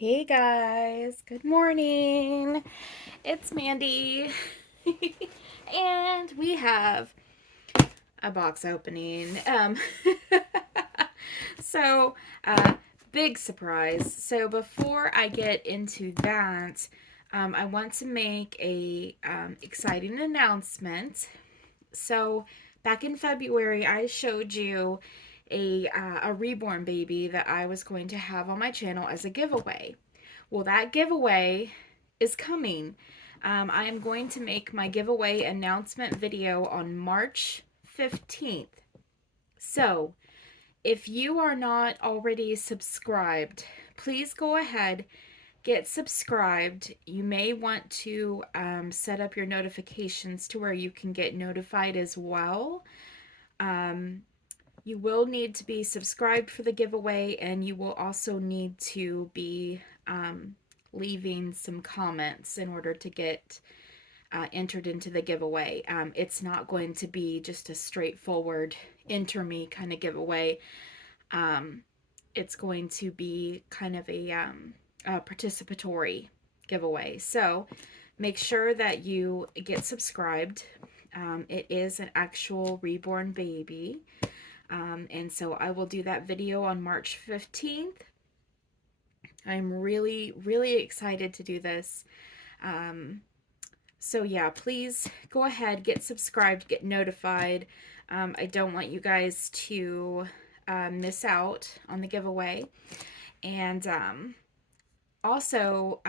Hey guys, good morning. It's Mandy. And we have a box opening. So, uh, big surprise. So, before I get into that, I want to make a exciting announcement. So, back in February, I showed you a reborn baby that I was going to have on my channel as a giveaway. Well, that giveaway is coming. I am going to make my giveaway announcement video on March 15th. So, if you are not already subscribed, please go ahead, get subscribed. You may want to set up your notifications to where you can get notified as well. Um, you will need to be subscribed for the giveaway, and you will also need to be leaving some comments in order to get entered into the giveaway. It's not going to be just a straightforward enter me kind of giveaway. It's going to be kind of a participatory giveaway. So make sure that you get subscribed. It is an actual reborn baby. And so I will do that video on March 15th. I'm really, really excited to do this. So yeah, please go ahead, get subscribed, get notified. I don't want you guys to miss out on the giveaway. And also,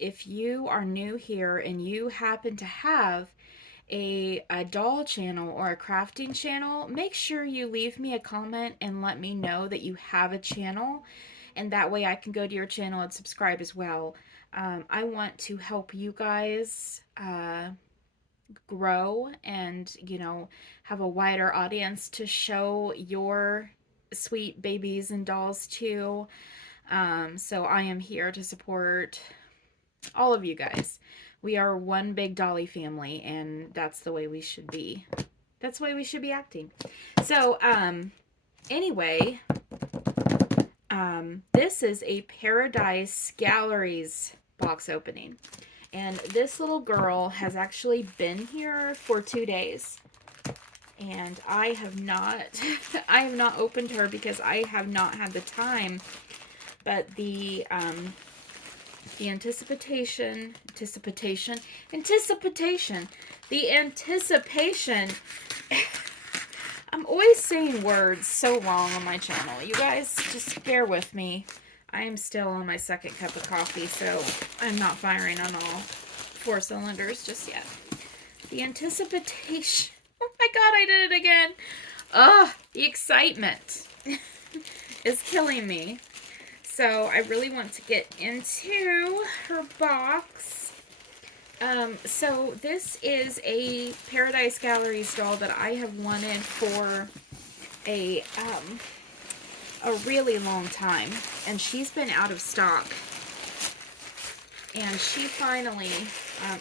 if you are new here and you happen to have a doll channel or a crafting channel, make sure you leave me a comment and let me know that you have a channel, and that way I can go to your channel and subscribe as well. I want to help you guys grow and, have a wider audience to show your sweet babies and dolls to. So I am here to support all of you guys. We are one big Dolly family, and that's the way we should be. That's the way we should be acting. So, anyway, this is a Paradise Galleries box opening. And this little girl has actually been here for 2 days. And I have not, I have not opened her because I have not had the time. But the anticipation, the anticipation. I'm always saying words so wrong on my channel. You guys just bear with me. I am still on my second cup of coffee, so I'm not firing on all 4 cylinders just yet. The anticipation. Oh my god, I did it again. Ugh, the excitement is killing me. So I really want to get into her box. So this is a Paradise Galleries doll that I have wanted for a really long time, and she's been out of stock. And she finally,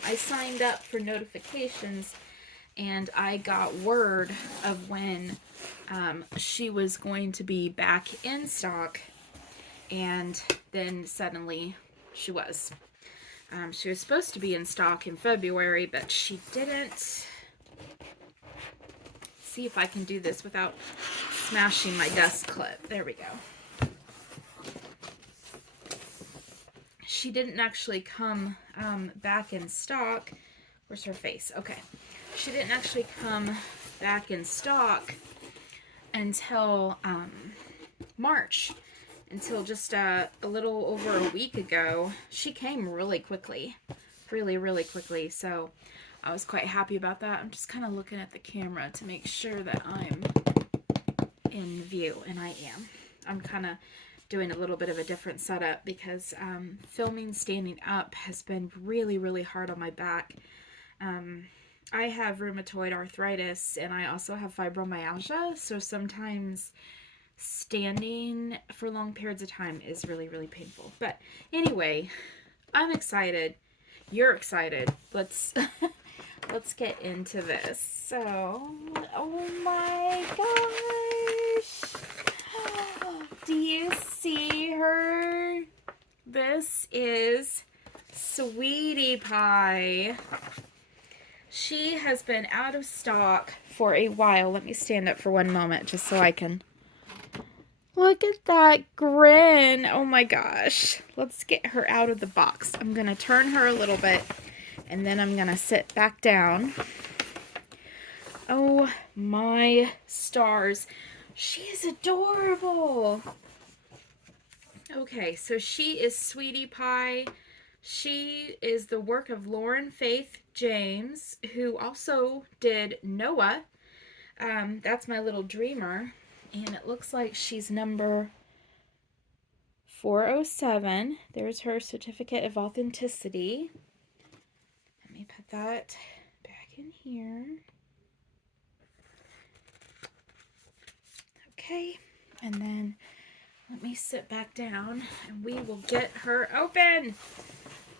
I signed up for notifications, and I got word of when she was going to be back in stock. And then suddenly she was. She was supposed to be in stock in February, but she didn't. See if I can do this without smashing my dust clip. There we go. She didn't actually come back in stock. Where's her face? Okay. She didn't actually come back in stock until March. Until just a little over a week ago. She came really quickly. Really, really quickly. So I was quite happy about that. I'm just kind of looking at the camera to make sure that I'm in view. And I am. I'm kind of doing a little bit of a different setup because filming standing up has been really, really hard on my back. I have rheumatoid arthritis, and I also have fibromyalgia. So sometimes standing for long periods of time is really, really painful. But anyway, I'm excited. You're excited. Let's get into this. So, oh my gosh. Do you see her? This is Sweetie Pie. She has been out of stock for a while. Let me stand up for one moment just so I can look at that grin. Oh my gosh. Let's get her out of the box. I'm going to turn her a little bit and then I'm going to sit back down. Oh my stars. She is adorable. Okay, so she is Sweetie Pie. She is the work of Lauren Faith James, who also did Noah. That's my little dreamer. And it looks like she's number 407. There's her certificate of authenticity. Let me put that back in here. Okay, and then let me sit back down and we will get her open.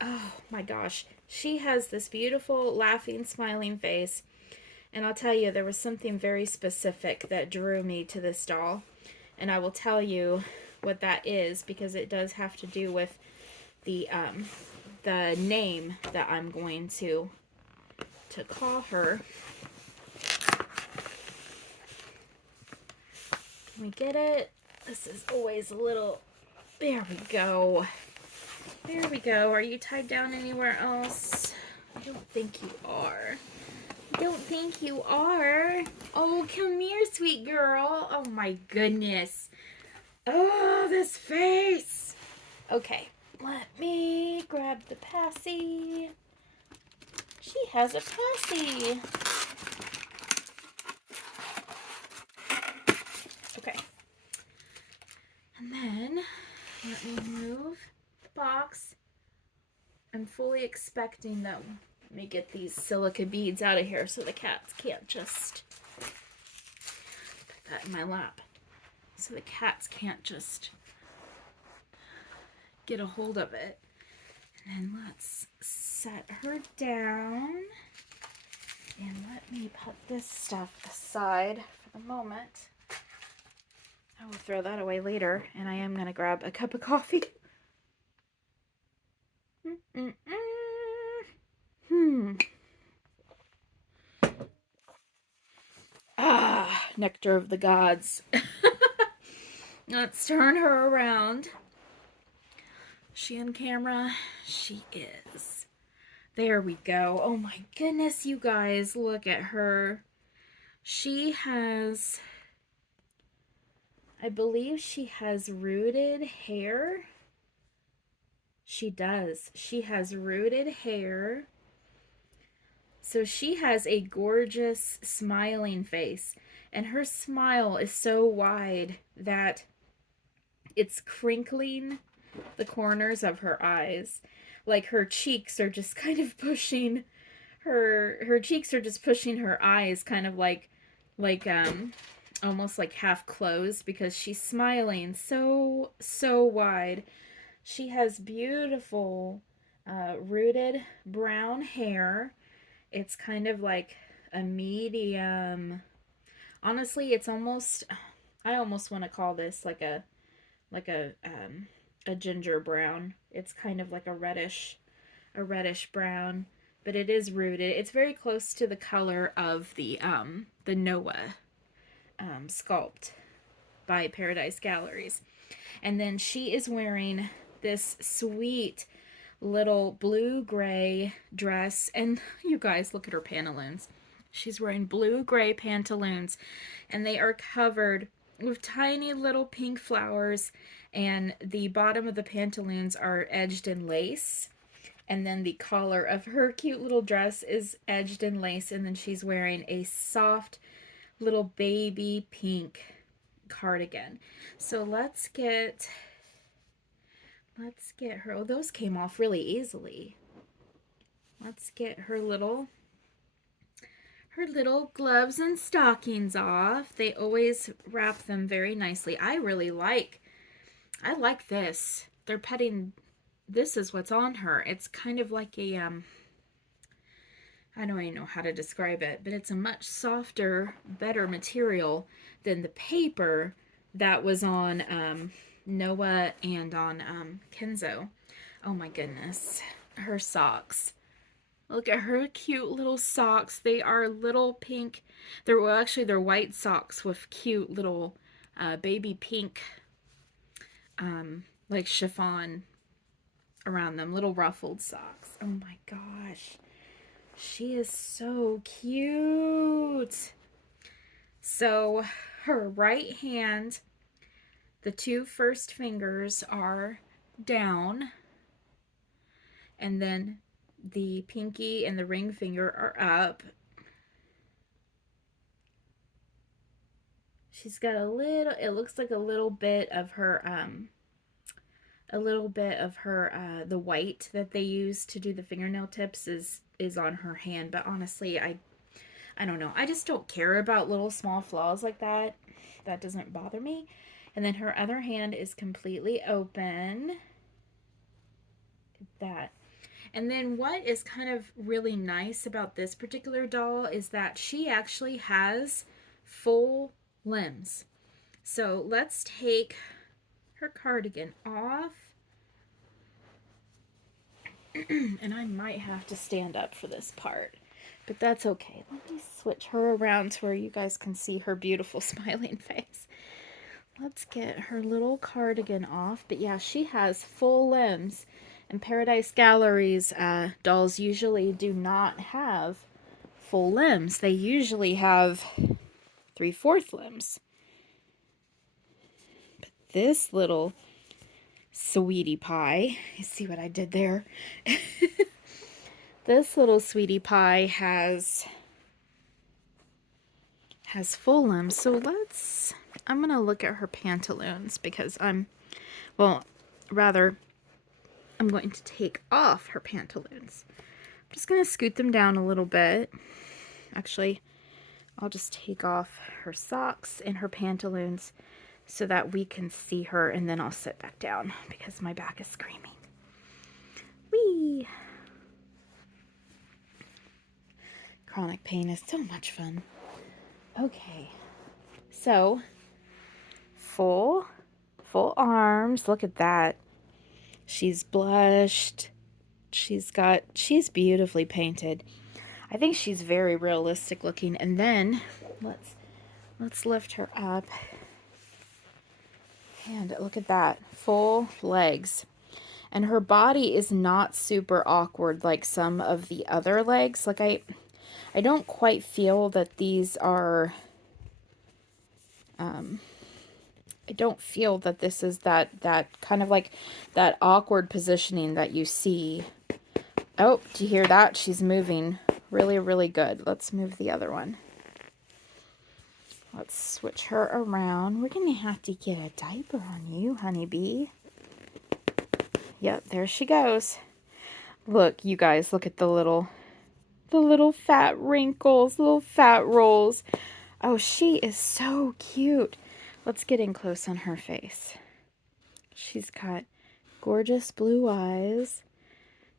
Oh my gosh. She has this beautiful laughing, smiling face. And I'll tell you, there was something very specific that drew me to this doll. And I will tell you what that is because it does have to do with the name that I'm going to call her. Can we get it? This is always a little... There we go. There we go. Are you tied down anywhere else? I don't think you are. I don't think you are. Oh, come here, sweet girl. Oh, my goodness. Oh, this face. Okay, let me grab the passy. She has a passy. Okay. And then, let me move the box. I'm fully expecting them. Let me get these silica beads out of here so the cats can't just put that in my lap. So the cats can't just get a hold of it. And then let's set her down. And let me put this stuff aside for the moment. I will throw that away later. And I am going to grab a cup of coffee. Ah, nectar of the gods. Let's turn her around. She on camera? She is. There we go. Oh my goodness, you guys, look at her. She has, I believe she has rooted hair. She does. She has rooted hair. So she has a gorgeous smiling face. And her smile is so wide that it's crinkling the corners of her eyes. Like her cheeks are just kind of pushing her cheeks are just pushing her eyes kind of like almost like half closed because she's smiling so wide. She has beautiful rooted brown hair. It's kind of like a medium. Honestly, it's almost, I almost want to call this like a ginger brown. It's kind of like a reddish brown, but it is rooted. It's very close to the color of the Noah sculpt by Paradise Galleries. And then she is wearing this sweet little blue-gray dress. And you guys, look at her pantaloons. She's wearing blue-gray pantaloons, and they are covered with tiny little pink flowers, and the bottom of the pantaloons are edged in lace. And then the collar of her cute little dress is edged in lace, and then she's wearing a soft little baby pink cardigan. So let's get her. Oh, those came off really easily. Let's get her little gloves and stockings off. They always wrap them very nicely. I like this. They're petting. This is what's on her. It's kind of like a I don't even know how to describe it, but it's a much softer, better material than the paper that was on Noah and on Kenzo. Oh my goodness. Her socks. Look at her cute little socks. They are little pink. They're, well, actually, they're white socks with cute little baby pink, like chiffon around them. Little ruffled socks. Oh my gosh. She is so cute. So her right hand, the two first fingers are down, and then the pinky and the ring finger are up. She's got a little, it looks like a little bit of her, the white that they use to do the fingernail tips is on her hand. But honestly, I don't know. I just don't care about little small flaws like that. That doesn't bother me. And then her other hand is completely open. That. And then what is kind of really nice about this particular doll is that she actually has full limbs. So let's take her cardigan off. And I might have to stand up for this part, but that's okay. Let me switch her around to where you guys can see her beautiful smiling face. Let's get her little cardigan off. But yeah, she has full limbs. And Paradise Gallery's dolls usually do not have full limbs. They usually have 3/4 limbs. But this little sweetie pie, you see what I did there? This little sweetie pie has full limbs. So I'm gonna look at her pantaloons because I'm going to take off her pantaloons. I'm just gonna scoot them down a little bit. Actually, I'll just take off her socks and her pantaloons so that we can see her, and then I'll sit back down because my back is screaming. Whee! Chronic pain is so much fun. Okay, so full arms. Look at that. She's blushed. She's beautifully painted. I think she's very realistic looking. And then let's lift her up. And look at that. Full legs. And her body is not super awkward like some of the other legs. Like I don't quite feel that these are I don't feel that this is that kind of like that awkward positioning that you see. Oh, do you hear that? She's moving really, really good. Let's move the other one. Let's switch her around. We're going to have to get a diaper on you, honeybee. Yep, there she goes. Look, you guys, look at the little fat wrinkles, little fat rolls. Oh, she is so cute. Let's get in close on her face. She's got gorgeous blue eyes.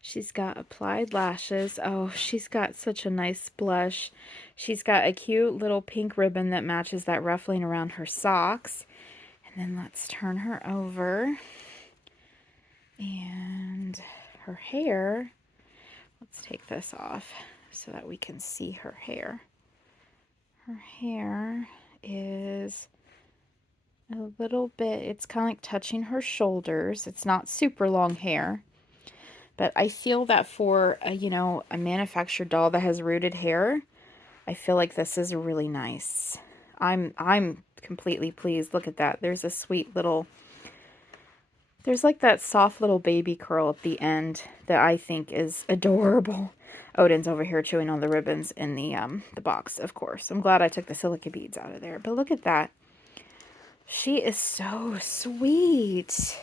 She's got applied lashes. Oh, she's got such a nice blush. She's got a cute little pink ribbon that matches that ruffling around her socks. And then let's turn her over. And her hair, let's take this off so that we can see her hair. Her hair is a little bit, it's kind of like touching her shoulders. It's not super long hair. But I feel that for a manufactured doll that has rooted hair, I feel like this is really nice. I'm completely pleased. Look at that. There's a sweet little, there's like that soft little baby curl at the end that I think is adorable. Odin's over here chewing on the ribbons in the box, of course. I'm glad I took the silica beads out of there. But look at that. She is so sweet.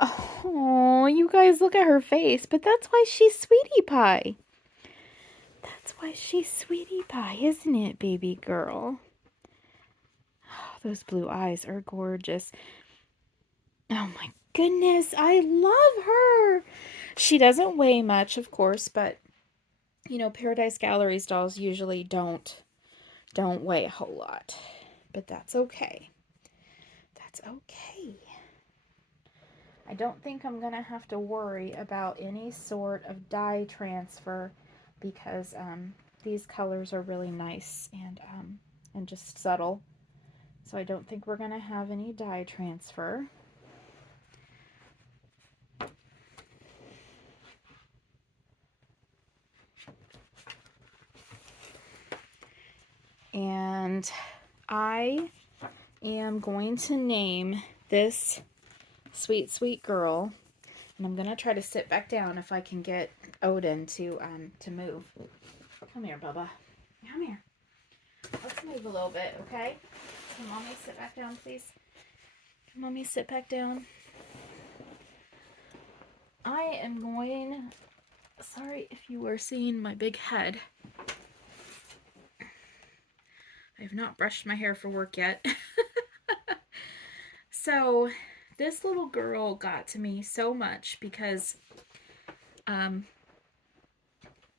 Oh, you guys, look at her face. But that's why she's Sweetie Pie. That's why she's Sweetie Pie, isn't it, baby girl? Oh, those blue eyes are gorgeous. Oh my goodness, I love her. She doesn't weigh much, of course, but Paradise Gallery's dolls usually don't weigh a whole lot. But that's okay. That's okay. I don't think I'm going to have to worry about any sort of dye transfer because these colors are really nice and just subtle. So I don't think we're going to have any dye transfer. And I am going to name this sweet, sweet girl. And I'm going to try to sit back down if I can get Odin to move. Come here, Bubba. Come here. Let's move a little bit, okay? Can Mommy sit back down, please? Can Mommy sit back down? I am going... Sorry if you were seeing my big head. I have not brushed my hair for work yet. So, this little girl got to me so much because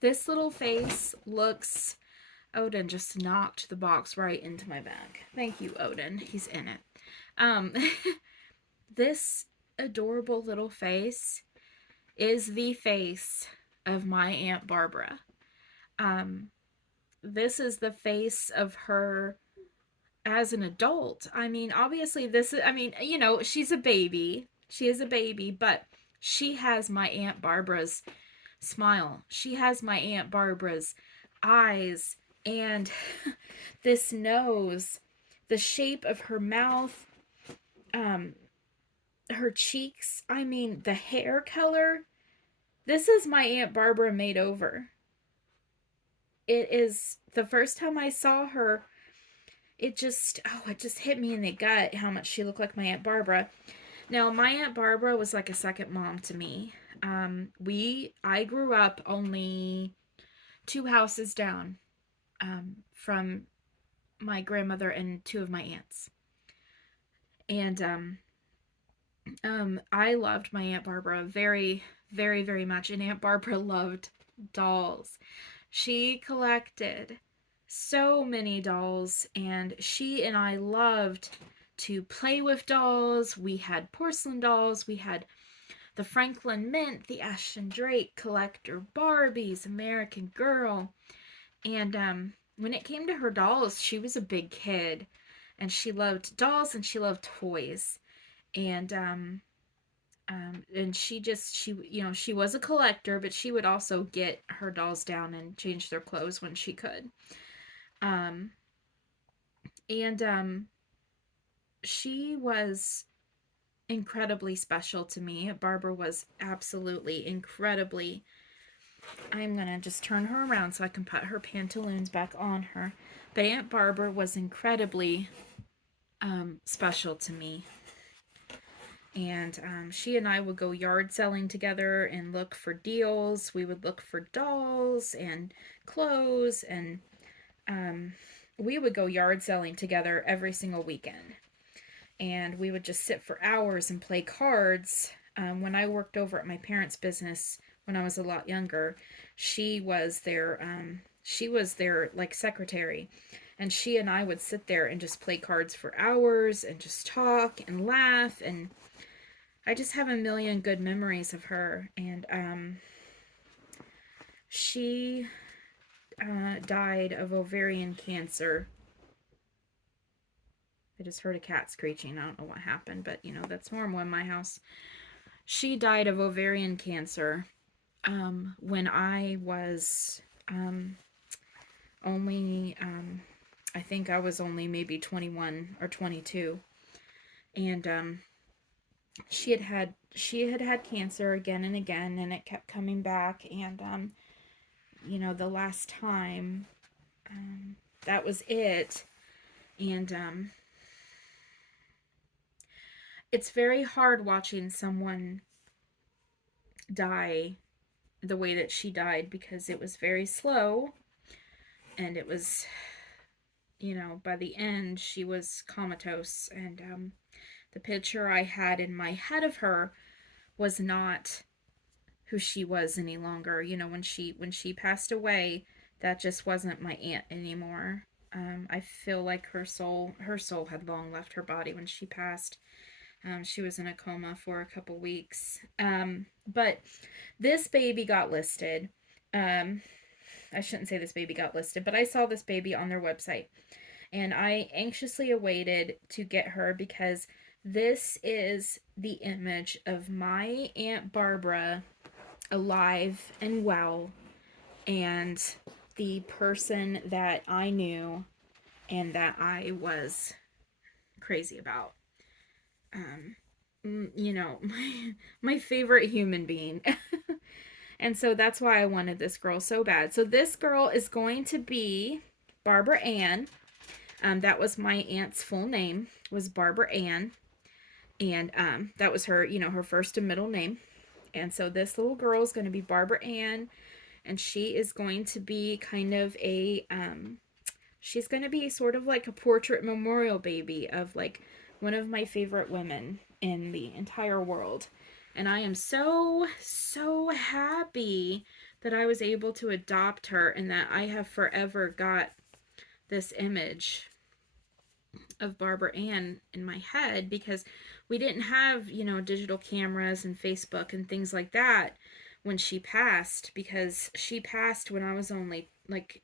this little face looks... Odin just knocked the box right into my bag. Thank you, Odin. He's in it. This adorable little face is the face of my Aunt Barbara. This is the face of her as an adult. I mean, obviously this is, I mean, you know, she's a baby. She is a baby, but she has my Aunt Barbara's smile. She has my Aunt Barbara's eyes and this nose, the shape of her mouth, her cheeks, I mean, the hair color. This is my Aunt Barbara made over. It is the first time I saw her, it just hit me in the gut how much she looked like my Aunt Barbara. Now, my Aunt Barbara was like a second mom to me. I grew up only 2 houses down from my grandmother and 2 of my aunts. And I loved my Aunt Barbara very, very, very much. And Aunt Barbara loved dolls. She collected so many dolls, and she and I loved to play with dolls. We had porcelain dolls. We had the Franklin Mint, the Ashton Drake collector Barbies, American Girl. And when it came to her dolls, she was a big kid, and she loved dolls and she loved toys. And she was a collector, but she would also get her dolls down and change their clothes when she could. And she was incredibly special to me. Barbara was absolutely incredibly... I'm gonna just turn her around so I can put her pantaloons back on her. But Aunt Barbara was incredibly special to me. And she and I would go yard selling together and look for deals. We would look for dolls and clothes, and we would go yard selling together every single weekend. And we would just sit for hours and play cards. When I worked over at my parents' business when I was a lot younger, she was their like secretary. And she and I would sit there and just play cards for hours and just talk and laugh, and I just have a million good memories of her. And she died of ovarian cancer. I just heard a cat screeching. I don't know what happened, but you know, that's normal in my house. She died of ovarian cancer when I was only, I think I was only maybe 21 or 22. And she had had cancer again and again, and it kept coming back. And you know, the last time, that was it. And it's very hard watching someone die the way that she died, because it was very slow, and it was, you know, by the end she was comatose. And the picture I had in my head of her was not who she was any longer. You know, when she passed away, that just wasn't my aunt anymore. I feel like her soul had long left her body when she passed. She was in a coma for a couple weeks. But this baby got listed. Um, I shouldn't say this baby got listed, but I saw this baby on their website. And I anxiously awaited to get her because this is the image of my Aunt Barbara alive and well, and the person that I knew and that I was crazy about. Um, my favorite human being. And so that's why I wanted this girl so bad. So this girl is going to be Barbara Ann. That was my aunt's full name, was Barbara Ann. And that was her, her first and middle name. And so this little girl is going to be Barbara Ann. And she is going to be kind of she's going to be sort of like a portrait memorial baby of like one of my favorite women in the entire world. And I am so, so happy that I was able to adopt her and that I have forever got this image of Barbara Ann in my head, because we didn't have, digital cameras and Facebook and things like that when she passed, because she passed when I was only like,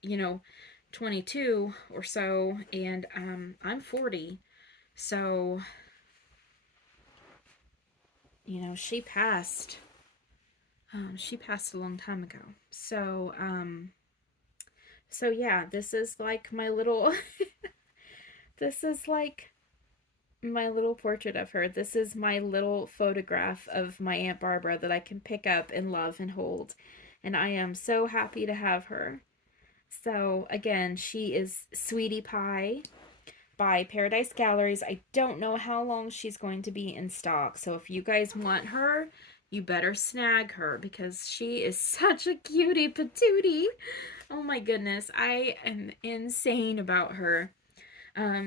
22 or so, and I'm 40. So, she passed. She passed a long time ago. So yeah, this is like my little this is like my little portrait of her. This is my little photograph of my Aunt Barbara that I can pick up and love and hold. And I am so happy to have her. So again, she is Sweetie Pie by Paradise Galleries. I don't know how long she's going to be in stock. So if you guys want her, you better snag her because she is such a cutie patootie. Oh my goodness, I am insane about her.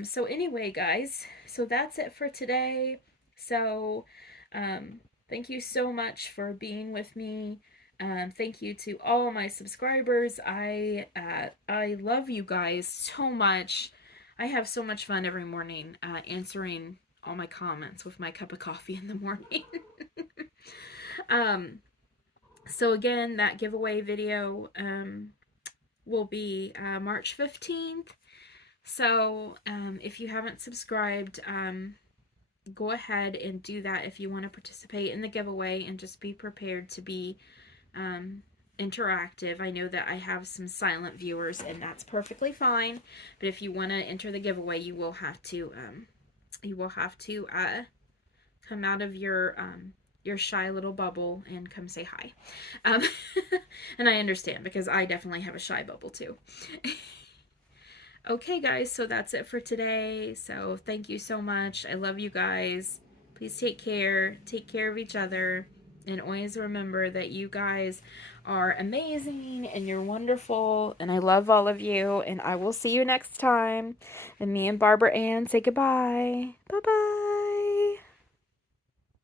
So anyway, guys, so that's it for today. So, thank you so much for being with me. Thank you to all my subscribers. I love you guys so much. I have so much fun every morning answering all my comments with my cup of coffee in the morning. um, so again, that giveaway video will be March 15th. So if you haven't subscribed, go ahead and do that if you want to participate in the giveaway, and just be prepared to be interactive. I know that I have some silent viewers, and that's perfectly fine. But if you want to enter the giveaway, you will have to come out of your shy little bubble and come say hi. And I understand, because I definitely have a shy bubble too. Okay, guys, so that's it for today. So thank you so much. I love you guys. Please take care. Take care of each other. And always remember that you guys are amazing and you're wonderful. And I love all of you. And I will see you next time. And me and Barbara Ann say goodbye. Bye-bye.